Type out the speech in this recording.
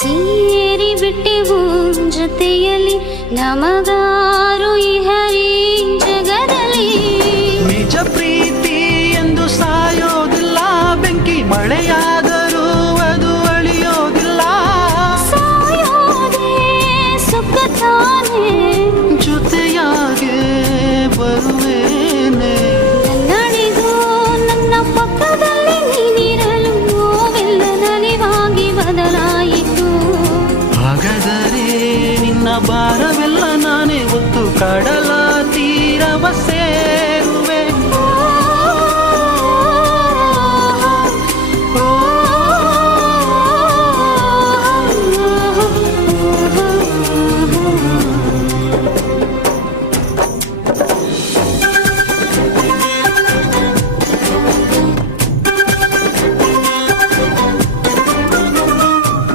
ಸೇರಿ ಬಿಟ್ಟೆವು ಜೊತೆಯಲ್ಲಿ ನಮಗಾರು ಈ ಹರಿ ಜಗದಲ್ಲಿ. ನಿಜ ಪ್ರೀತಿ ಎಂದು ಸಾಯೋದಿಲ್ಲ, ಬೆಂಕಿ ಮಳೆಯಾದರೂ ಅದು ಅಳಿಯೋದಿಲ್ಲ. ಸಾಯೋದೇ ಸುಖ ತಾನೇ, ಜೊತೆಯಾಗೆ ಬರುವೇನೆ. ನನ್ನಡಿಗೂ ನನ್ನ ಪಕ್ಕದಲ್ಲಿ ನೀನಿರಲು ನೋವೆಲ್ಲ ನಲಿವಾಗಿ ಬದಲಾಯಿತು. ಹಾಗಾದರೆ ನಿನ್ನ ಭಾರವೆಲ್ಲ ನಾನೇ ಹೊತ್ತು ಕಡಲ ತೀರವ